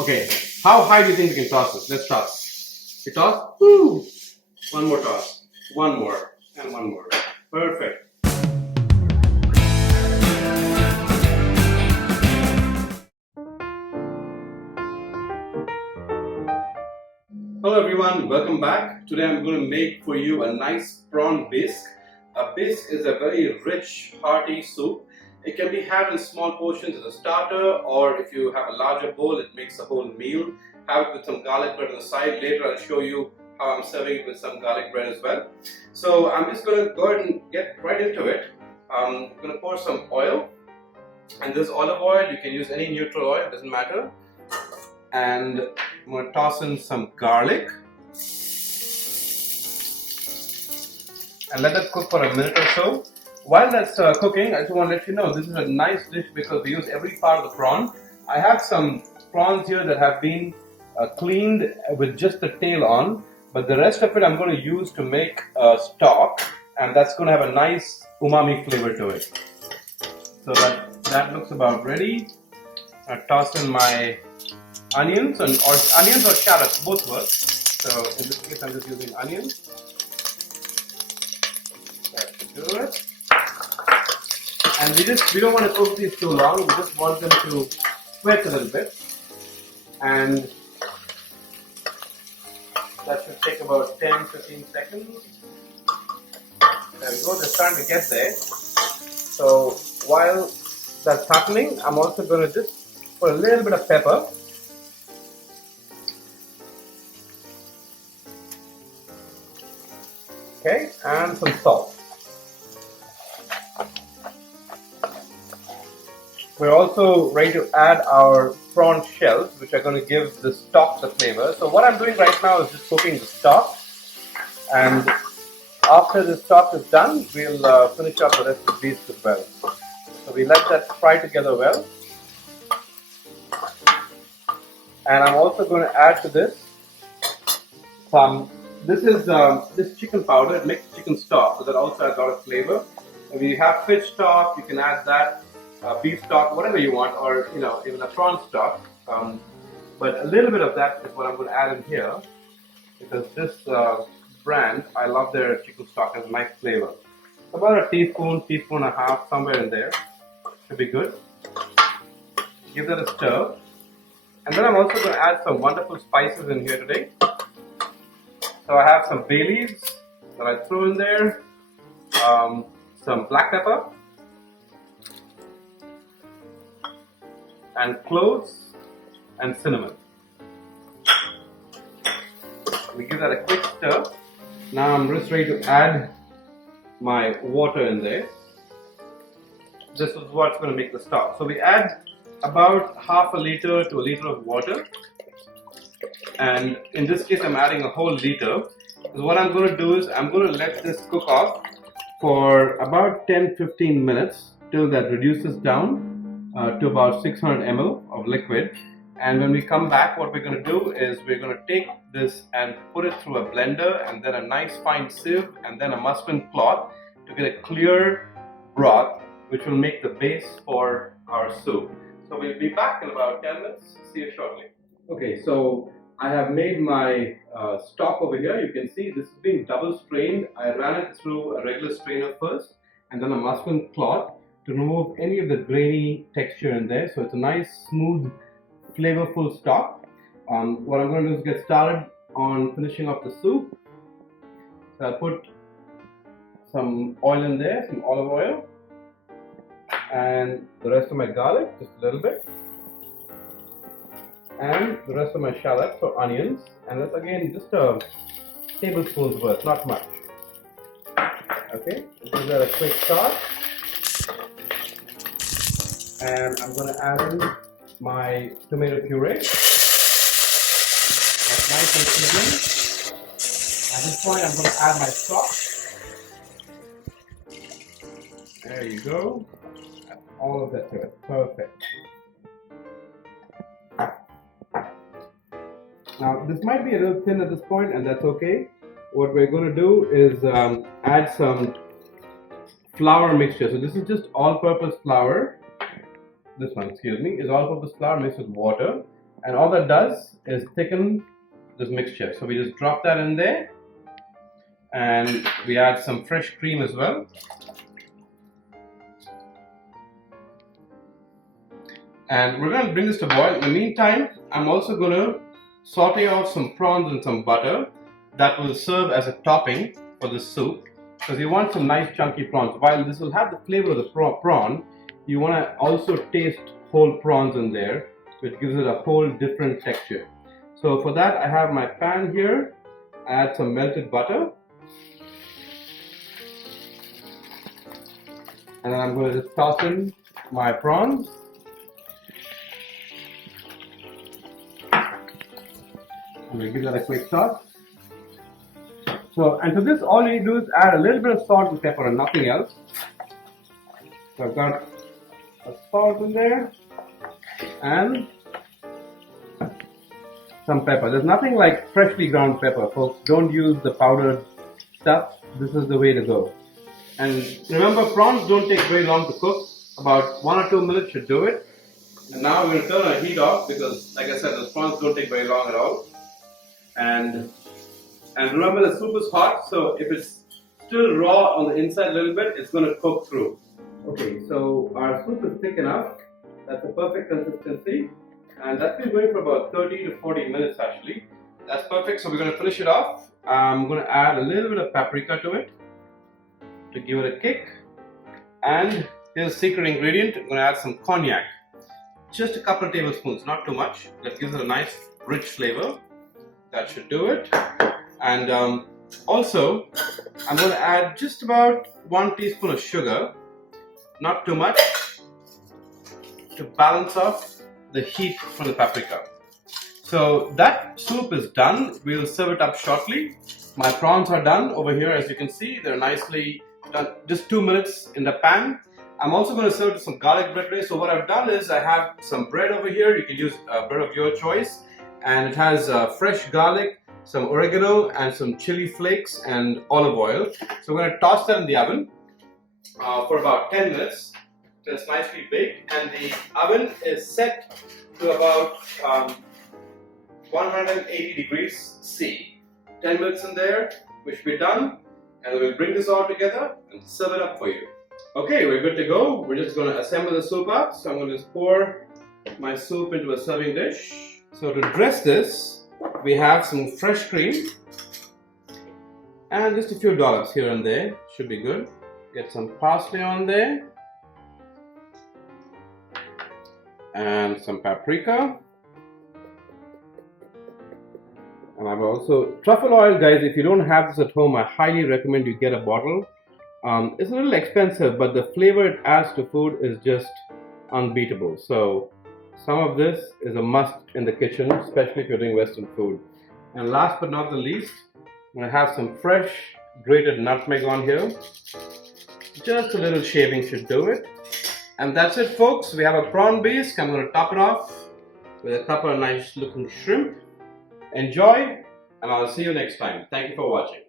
Okay, how high do you think we can toss this? Let's toss. We toss? Woo! One more toss. One more. And one more. Perfect. Hello everyone, welcome back. Today I'm going to make for you a nice prawn bisque. A bisque is a very rich, hearty soup. It can be had in small portions as a starter, or if you have a larger bowl, it makes a whole meal. Have it with some garlic bread on the side. Later I'll show you how I'm serving it with some garlic bread as well. So I'm just going to go ahead and get right into it. I'm going to pour some oil, and this olive oil, you can use any neutral oil, it doesn't matter. And I'm going to toss in some garlic and let that cook for a minute or so. While that's cooking, I just want to let you know this is a nice dish because we use every part of the prawn. I have some prawns here that have been cleaned with just the tail on, but the rest of it I'm going to use to make stock, and that's going to have a nice umami flavor to it. So that looks about ready. I toss in my onions, or shallots, both work. So in this case I'm just using onions. That should do it. And we don't want to cook these too long, we just want them to sweat a little bit. And that should take about 10-15 seconds. There we go, they're starting to get there. So while that's happening, I'm also going to just put a little bit of pepper. Okay, and some salt. We're also ready to add our prawn shells, which are going to give the stock the flavor. So what I'm doing right now is just cooking the stock, and after the stock is done, we'll finish up the rest of the beef as well. So we let that fry together well. And I'm also going to add to this this chicken powder. It makes chicken stock, so that also adds a lot of flavor. If you have fish stock, you can add that. Beef stock, whatever you want, or even a prawn stock. But a little bit of that is what I'm going to add in here, because this brand, I love their chicken stock, has a nice flavor. About a teaspoon and a half, somewhere in there, should be good. Give that a stir, and then I'm also going to add some wonderful spices in here today. So I have some bay leaves that I threw in there, some black pepper, and cloves and cinnamon. We give that a quick stir. Now I'm just ready to add my water in there. This is what's going to make the stock. So we add about half a liter to a liter of water, and in this case I'm adding a whole liter. So what I'm going to do is I'm going to let this cook off for about 10-15 minutes till that reduces down to about 600 ml of liquid. And when we come back, what we're going to do is we're going to take this and put it through a blender, and then a nice fine sieve, and then a muslin cloth to get a clear broth, which will make the base for our soup. So we'll be back in about 10 minutes. See you shortly. Okay, so I have made my stock over here. You can see this is being double strained. I ran it through a regular strainer first, and then a muslin cloth to remove any of the grainy texture in there. So it's a nice, smooth, flavorful stock. What I'm going to do is get started on finishing off the soup. So I put some oil in there, some olive oil, and the rest of my garlic, just a little bit, and the rest of my shallots or onions, and that's again just a tablespoon's worth, not much. Okay, give that a quick start. And I'm going to add in my tomato puree. That's nice and seasoned. At this point, I'm going to add my stock. There you go. Add all of that to it. Perfect. Now, this might be a little thin at this point, and that's okay. What we're going to do is add some flour mixture. So this is just all-purpose flour. This one, excuse me, is all-purpose flour mixed with water. And all that does is thicken this mixture. So we just drop that in there, and we add some fresh cream as well. And we're going to bring this to boil. In the meantime, I'm also going to saute off some prawns in some butter that will serve as a topping for the soup, because you want some nice chunky prawns. While this will have the flavor of the prawn, you want to also taste whole prawns in there, which gives it a whole different texture. So for that, I have my pan here. I add some melted butter, and then I'm going to just toss in my prawns. I'm going to give that a quick toss. So, and to this, all you do is add a little bit of salt and pepper and nothing else. So I've got a salt in there and some pepper. There's nothing like freshly ground pepper, folks. Don't use the powdered stuff. This is the way to go. And remember, prawns don't take very long to cook. About 1 or 2 minutes should do it. And now we're going to turn our heat off because, like I said, the prawns don't take very long at all. And remember, the soup is hot, so if it's still raw on the inside a little bit, it's going to cook through. Okay, so our soup is thick enough. That's the perfect consistency. And that's been going for about 30 to 40 minutes actually. That's perfect, so we're going to finish it off. I'm going to add a little bit of paprika to it to give it a kick. And here's the secret ingredient. I'm going to add some cognac. Just a couple of tablespoons, not too much. That gives it a nice rich flavor. That should do it. And also, I'm going to add just about 1 teaspoon of sugar, not too much, to balance off the heat from the paprika. So that soup is done. We'll serve it up shortly. My prawns are done over here, as you can see. They're nicely done, just 2 minutes in the pan. I'm also going to serve it with some garlic bread today. So what I've done is I have some bread over here. You can use bread of your choice. And it has fresh garlic, some oregano, and some chili flakes and olive oil. So we're going to toss that in the oven for about 10 minutes. So it's nicely baked, and the oven is set to about 180 degrees C. 10 minutes in there, we should be done, and then we'll bring this all together and serve it up for you. Okay, we're good to go. We're just going to assemble the soup up. So I'm going to just pour my soup into a serving dish. So to dress this, we have some fresh cream and just a few dollops here and there. Should be good. Get some parsley on there and some paprika. And I've also truffle oil, guys. If you don't have this at home, I highly recommend you get a bottle. It's a little expensive, but the flavor it adds to food is just unbeatable. So some of this is a must in the kitchen, especially if you're doing Western food. And last but not the least, I'm going to have some fresh grated nutmeg on here. Just a little shaving should do it. And that's it, folks. We have a prawn bisque. I'm going to top it off with a couple of nice looking shrimp. Enjoy, and I'll see you next time. Thank you for watching.